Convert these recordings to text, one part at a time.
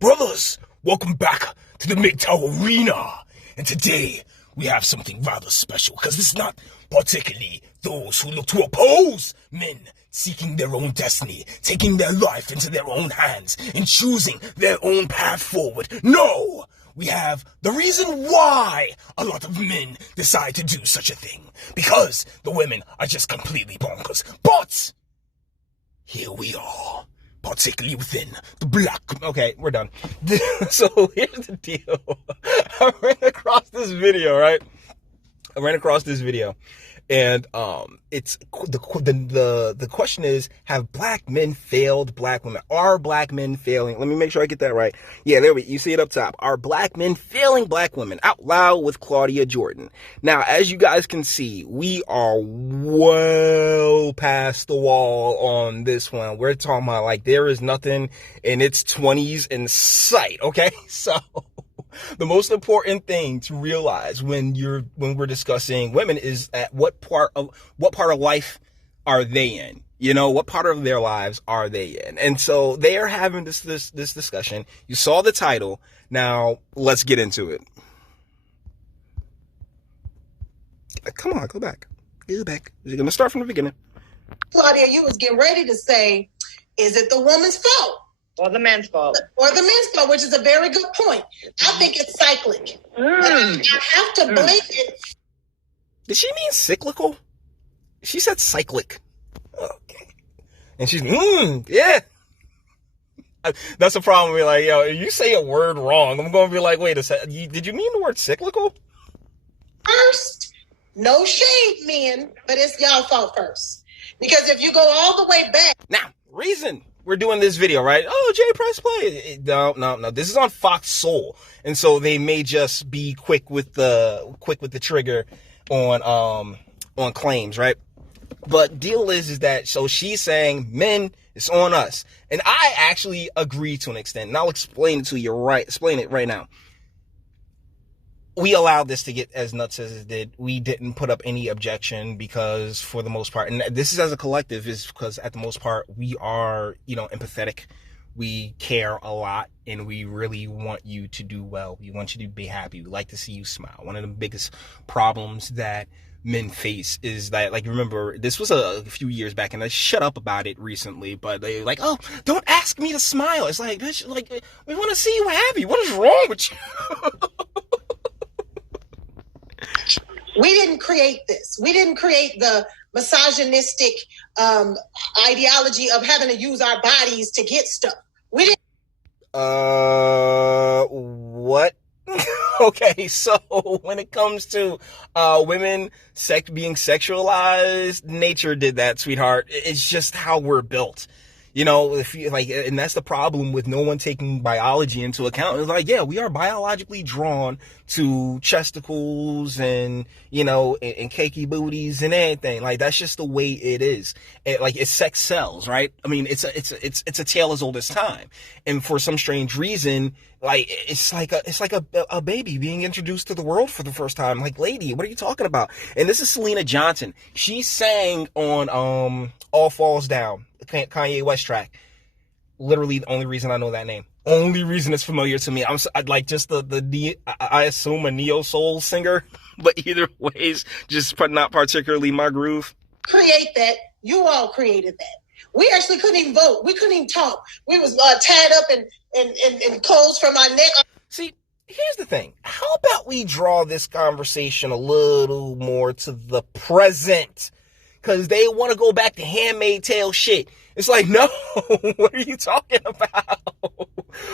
Brothers, welcome back to the MGTOW arena. And today, we have something rather special, because it's not particularly those who look to oppose men seeking their own destiny, taking their life into their own hands, and choosing their own path forward. No! We have the reason why a lot of men decide to do such a thing. Because the women are just completely bonkers. But here we are, particularly within the black... Okay, we're done. So here's the deal. I ran across this video, right? And it's the question is, have black men failed black women? Are black men failing? Let me make sure I get that right. Yeah, there we go. You see it up top. Are black men failing black women? Out loud with Claudia Jordan. Now, as you guys can see, we are well past the wall on this one. We're talking about like there is nothing in its 20s in sight. Okay, so the most important thing to realize when we're discussing women is at what part of life are they in? You know, what part of their lives are they in? And so they are having this discussion. You saw the title. Now let's get into it. Come on, go back. You're gonna start from the beginning. Claudia, you was getting ready to say, is it the woman's fault? Or the man's fault. Which is a very good point. I think it's cyclic. I have to blame it. Did she mean cyclical? She said cyclic. Okay. And she's, yeah. That's the problem. We're like, yo, you say a word wrong, I'm going to be like, wait a second. Did you mean the word cyclical? First, no shade, men, but it's y'all fault first. Because if you go all the way back. Now, reason we're doing this video, right? Oh, Jay, press play. No. This is on Fox Soul, and so they may just be quick with the trigger on claims, right? But deal is that so she's saying men, it's on us, and I actually agree to an extent, and I'll explain it to you explain it right now. We allowed this to get as nuts as it did. We didn't put up any objection because for the most part, and this is as a collective, is because at the most part, we are, empathetic. We care a lot and we really want you to do well. We want you to be happy. We like to see you smile. One of the biggest problems that men face is that, like, remember, this was a few years back and I shut up about it recently, but they like, oh, don't ask me to smile. It's like, bitch, like, we want to see you happy. What is wrong with you? We didn't create this. We didn't create the misogynistic ideology of having to use our bodies to get stuff. We didn't. What? Okay, so when it comes to women being sexualized, nature did that, sweetheart. It's just how we're built. If you like, and that's the problem with no one taking biology into account. It's like, yeah, we are biologically drawn to chesticles and, and cakey booties and anything. Like, that's just the way it is. It's sex sells, right? I mean, it's a tale as old as time. And for some strange reason, like, it's like a baby being introduced to the world for the first time. Like, lady, what are you talking about? And this is Selena Johnson. She sang on, All Falls Down, Kanye West track. Literally the only reason I know that name. Only reason it's familiar to me. I'd like just I assume a neo soul singer, but either ways, just not particularly my groove. Create that. You all created that. We actually couldn't even vote. We couldn't even talk. We was tied up and clothes from our neck. See, here's the thing. How about we draw this conversation a little more to the present? Because they want to go back to Handmaid's Tale shit. It's like, no, what are you talking about?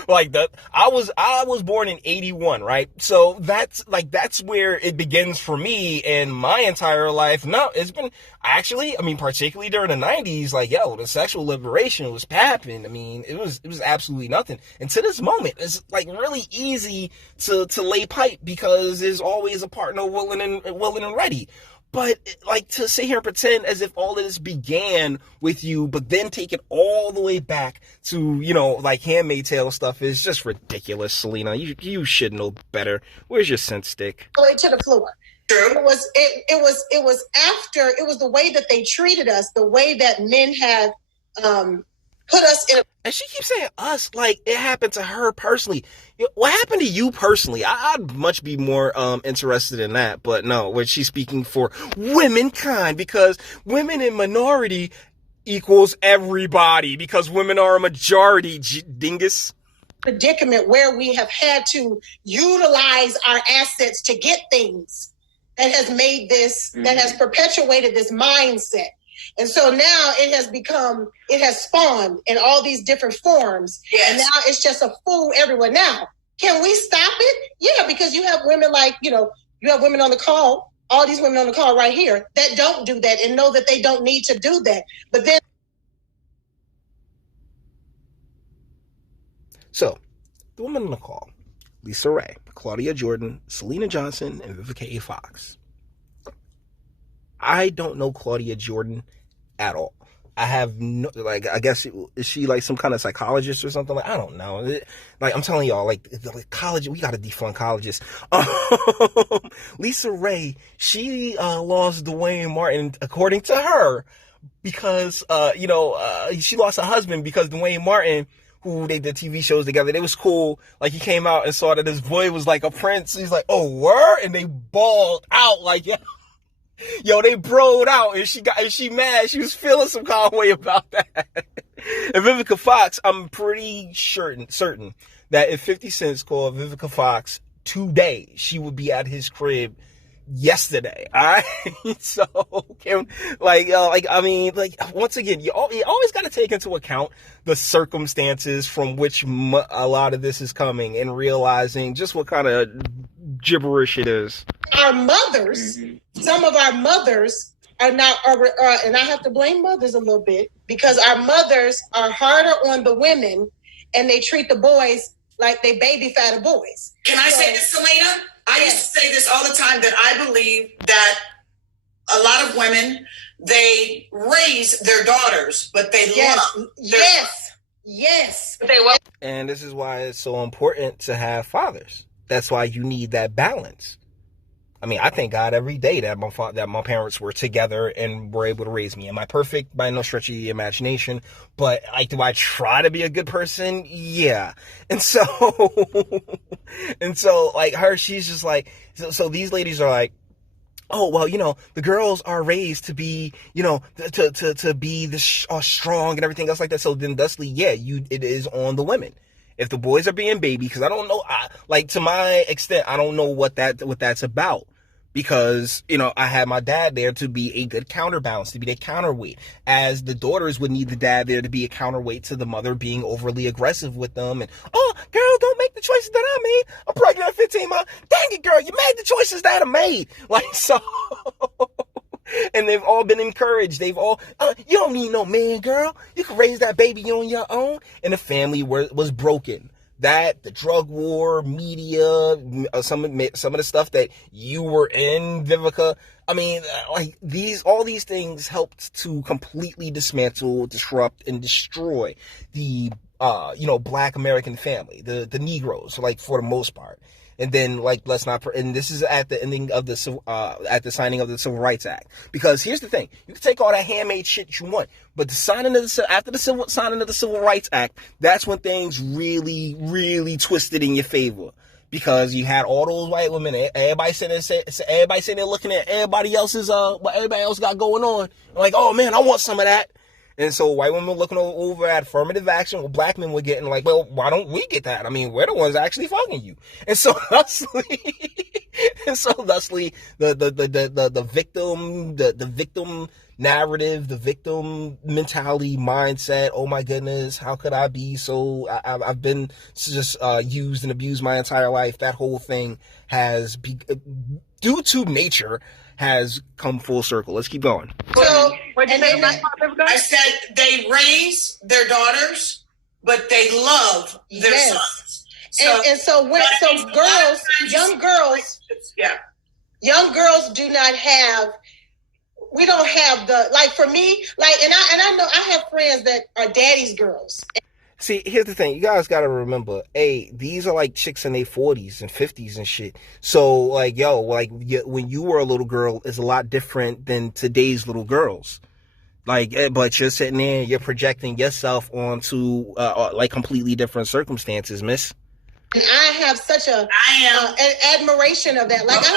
Like, I was born in 81, right? So that's where it begins for me and my entire life. No, it's been actually, particularly during the 90s, like, yo, the sexual liberation was popping. It was absolutely nothing. And to this moment, it's like really easy to lay pipe because there's always a partner willing and ready. But like to sit here and pretend as if all of this began with you, but then take it all the way back to, like Handmaid's Tale stuff is just ridiculous, Selena. You should know better. Where's your scent stick? To the floor. It was after, it was the way that they treated us, the way that men had put us in And she keeps saying us like it happened to her personally. What happened to you personally? I'd much be more interested in that. But no, when she's speaking for womankind, because women in minority equals everybody, because women are a majority, dingus. Predicament where we have had to utilize our assets to get things that has made this, that has perpetuated this mindset. And so now it has spawned in all these different forms. Yes. And now it's just a fool everywhere. Now, can we stop it? Yeah, because you have women like, you have women on the call, all these women on the call right here that don't do that and know that they don't need to do that. But then. So, the women on the call, Lisa Ray, Claudia Jordan, Selena Johnson, and Vivica A. Fox. I don't know Claudia Jordan at all. I have no, like, I guess, is she like some kind of psychologist or something? Like, I don't know. Like, I'm telling y'all, like college, we got to defund colleges. Lisa Ray, she lost Dwayne Martin, according to her, because, she lost her husband because Dwayne Martin, who they did TV shows together, it was cool. Like, he came out and saw that his boy was like a prince. He's like, oh, word? And they bawled out like, yeah. Yo, they broed out, and she mad. She was feeling some kind of way about that. And Vivica Fox, I'm pretty certain that if 50 Cent called Vivica Fox today, she would be at his crib yesterday. All right. So, once again, you always got to take into account the circumstances from which a lot of this is coming, and realizing just what kind of gibberish it is. Our mothers, some of our mothers are not, and I have to blame mothers a little bit, because our mothers are harder on the women, and they treat the boys like they baby fatter boys. Can I say this, Selena? I used to say this all the time, that I believe that a lot of women, they raise their daughters, but they love. Yes. And this is why it's so important to have fathers. That's why you need that balance. I mean, I thank God every day that my parents were together and were able to raise me. Am I perfect? By no stretch of the imagination. But, like, do I try to be a good person? Yeah. And so, like, her, she's just like, so these ladies are like, oh, well, the girls are raised to be, to be strong and everything else like that. So then, thusly, yeah, it is on the women. If the boys are being baby, because I don't know, to my extent, I don't know what that's about. Because, I had my dad there to be a good counterbalance, to be the counterweight. As the daughters would need the dad there to be a counterweight to the mother being overly aggressive with them. And, oh, girl, don't make the choices that I made. I'm pregnant at 15 months. Dang it, girl, you made the choices that I made. Like, so... And they've all been encouraged. They've all, you don't need no man, girl. You can raise that baby on your own. And the family was broken. That, the drug war, media, some of the stuff that you were in, Vivica. I mean, like, all these things helped to completely dismantle, disrupt, and destroy the, Black American family, the Negroes, like, for the most part. And then, like, and this is at the ending of at the signing of the Civil Rights Act. Because here's the thing, you can take all that handmade shit you want, but after the signing of the Civil Rights Act, that's when things really, really twisted in your favor. Because you had all those white women, everybody sitting there looking at everybody else's, what everybody else got going on. Like, oh man, I want some of that. And so white women were looking over at affirmative action, what black men were getting, like, well, why don't we get that? I mean, we're the ones actually fucking you. And so thusly, the victim narrative, the victim mentality, mindset, oh my goodness, how could I be so, I've been just used and abused my entire life. That whole thing has, due to nature, has come full circle. Let's keep going. So, I said they raise their daughters, but they love their sons. So, young girls do not have. We don't have for me, and I know I have friends that are daddy's girls. See, here's the thing. You guys got to remember, these are like chicks in their 40s and 50s and shit. So, like, when you were a little girl is a lot different than today's little girls. But you're sitting there, you're projecting yourself onto like completely different circumstances, miss. And I have such an admiration of that. Like I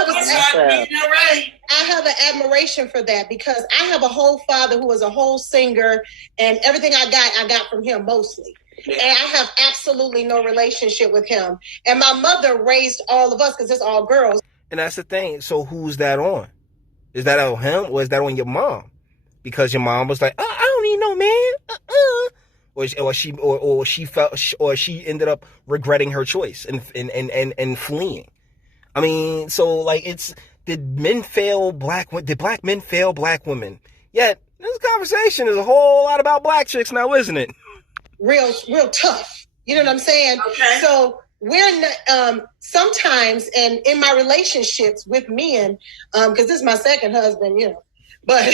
have an admiration for that, because I have a whole father who was a whole singer, and everything I got from him mostly. And I have absolutely no relationship with him. And my mother raised all of us because it's all girls. And that's the thing. So who's that on? Is that on him, or is that on your mom? Because your mom was like, oh, I don't need no man. Or she ended up regretting her choice and fleeing. I mean, so like did black men fail black women? Yet this conversation is a whole lot about black chicks now, isn't it? Real tough. You know what I'm saying? Okay. So we're sometimes, and in my relationships with men, because this is my second husband, you know, but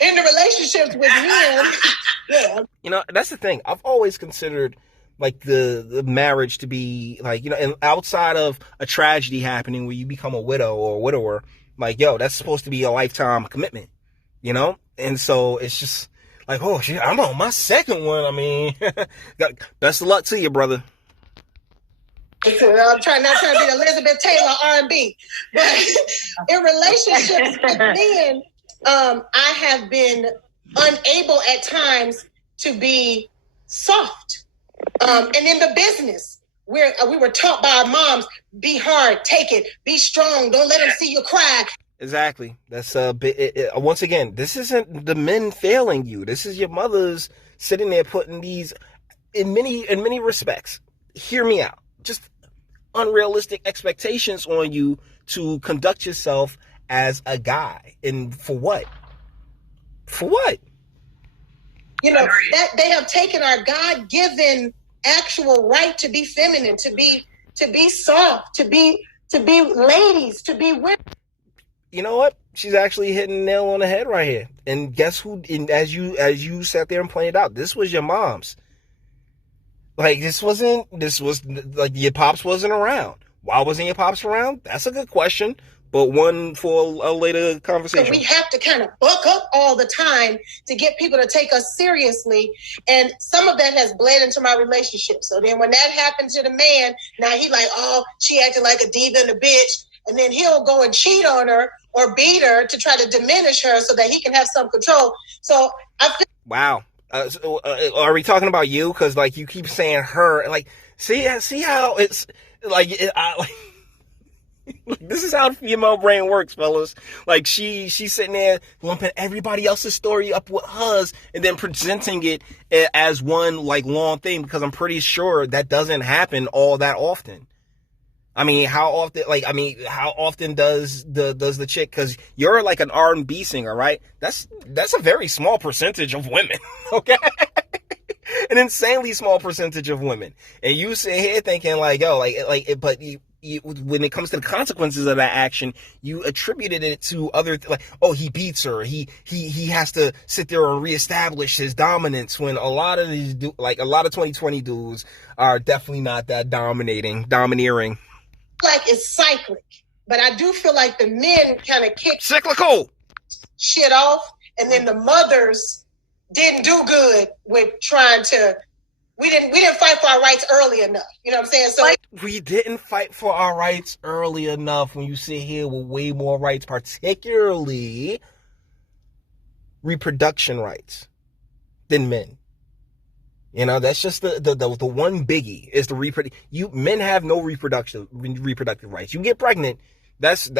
in the relationships with men, yeah. You know, that's the thing. I've always considered like the marriage to be like, you know, and outside of a tragedy happening where you become a widow or a widower, like, yo, that's supposed to be a lifetime commitment, you know? And so it's just like, oh shit, I'm on my second one. I mean, best of luck to you, brother. I'm not trying to be Elizabeth Taylor R&B, but in relationships with men, I have been unable at times to be soft. And in the business, we were taught by our moms, be hard, take it, be strong, don't let them see you cry. Exactly. That's once again, this isn't the men failing you. This is your mother's sitting there putting these, in many respects, hear me out, just unrealistic expectations on you to conduct yourself as a guy. And for what? For what? You know, that they have taken our God-given actual right to be feminine, to be soft, to be ladies, to be women. You know what? She's actually hitting the nail on the head right here. And guess who? And as you sat there and pointed out, this was your mom's. Like this was like your pops wasn't around. Why wasn't your pops around? That's a good question, but one for a later conversation. So we have to kind of buck up all the time to get people to take us seriously, and some of that has bled into my relationship. So then when that happened to the man, now he like, oh, she acted like a diva and a bitch, and then he'll go and cheat on her or beat her to try to diminish her so that he can have some control. So I feel. Wow. Are we talking about you? Because like you keep saying her, like see how it's like, this is how female brain works, fellas. Like she's sitting there lumping everybody else's story up with hers and then presenting it as one like long thing, because I'm pretty sure that doesn't happen all that often. I mean, how often does the chick, because you're like an R&B singer, right? That's a very small percentage of women, okay? An insanely small percentage of women. And you sit here thinking like, yo, but you, when it comes to the consequences of that action, you attributed it to other, like, oh, he beats her. He has to sit there and reestablish his dominance, when a lot of 2020 dudes are definitely not that domineering. Like it's cyclic, but I do feel like the men kind of kicked cyclical shit off, and then the mothers didn't do good with trying to. We didn't fight for our rights early enough. You know what I'm saying? So we didn't fight for our rights early enough. When you sit here with way more rights, particularly reproduction rights, than men. You know, that's just the one biggie is the men have no reproductive rights. You get pregnant, that's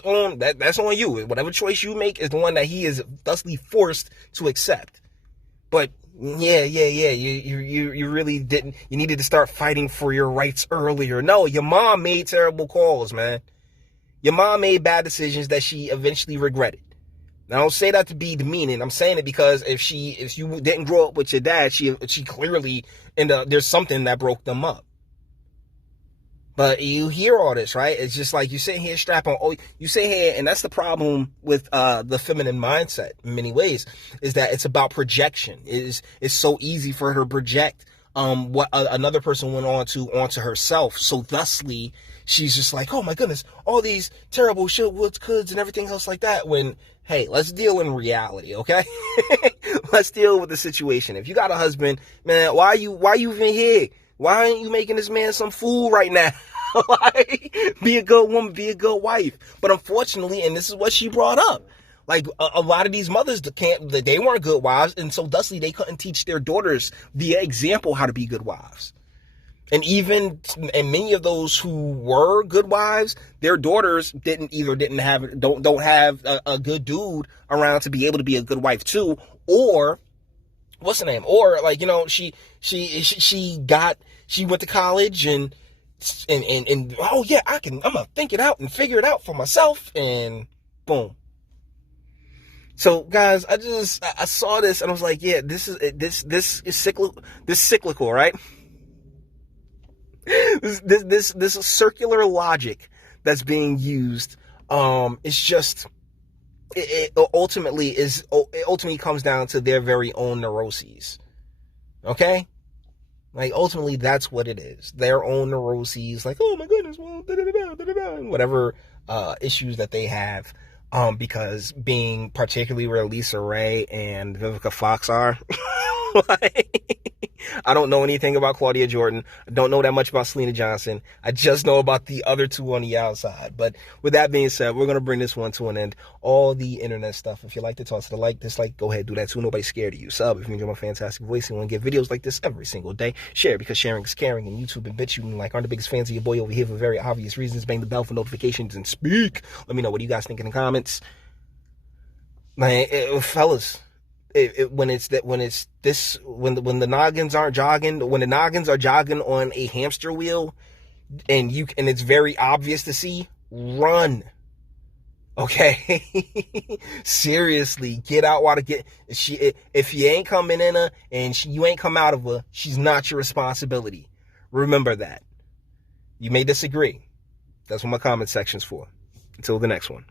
on you. Whatever choice you make is the one that he is thusly forced to accept. But yeah, you really didn't. You needed to start fighting for your rights earlier. No, your mom made terrible calls, man. Your mom made bad decisions that she eventually regretted. Now, I don't say that to be demeaning. I'm saying it because if you didn't grow up with your dad, she clearly, there's something that broke them up. But you hear all this, right? It's just like you sit here you sit here, and that's the problem with the feminine mindset in many ways, is that it's about projection. It's so easy for her to project what another person went onto herself. So thusly, she's just like, oh my goodness, all these terrible coulds and everything else like that. When, hey, let's deal in reality, okay? Let's deal with the situation. If you got a husband, man, why you even here? Why aren't you making this man some food right now? Like, be a good woman, be a good wife. But unfortunately, and this is what she brought up, like a lot of these mothers they weren't good wives, and so thusly they couldn't teach their daughters via example how to be good wives. And many of those who were good wives, their daughters don't have a good dude around to be able to be a good wife too, or what's the name? Or like, you know, she went to college and oh yeah, I'm gonna think it out and figure it out for myself, and boom. So guys, I saw this and I was like, yeah, this is cyclical, right? This circular logic that's being used, it's just, it ultimately comes down to their very own neuroses. Okay? Like, ultimately, that's what it is. Their own neuroses, like, oh my goodness, well, whatever issues that they have, because being particularly where Lisa Ray and Vivica Fox are, like, I don't know anything about Claudia Jordan. I don't know that much about Selena Johnson. I just know about the other two on the outside. But with that being said, we're going to bring this one to an end. All the internet stuff, if you like to toss it a like, dislike, go ahead, do that too. Nobody's scared of you. Sub if you enjoy my fantastic voice and want to get videos like this every single day. Share, because sharing is caring, and YouTube and BitChute and like aren't the biggest fans of your boy over here for very obvious reasons. Bang the bell for notifications and speak. Let me know what you guys think in the comments. Like, fellas, when the noggins aren't jogging, when the noggins are jogging on a hamster wheel, and it's very obvious to see, run. Okay? Seriously, get out while if you ain't coming in her and you ain't come out of her, she's not your responsibility. Remember that. You may disagree. That's what my comment section's for. Until the next one.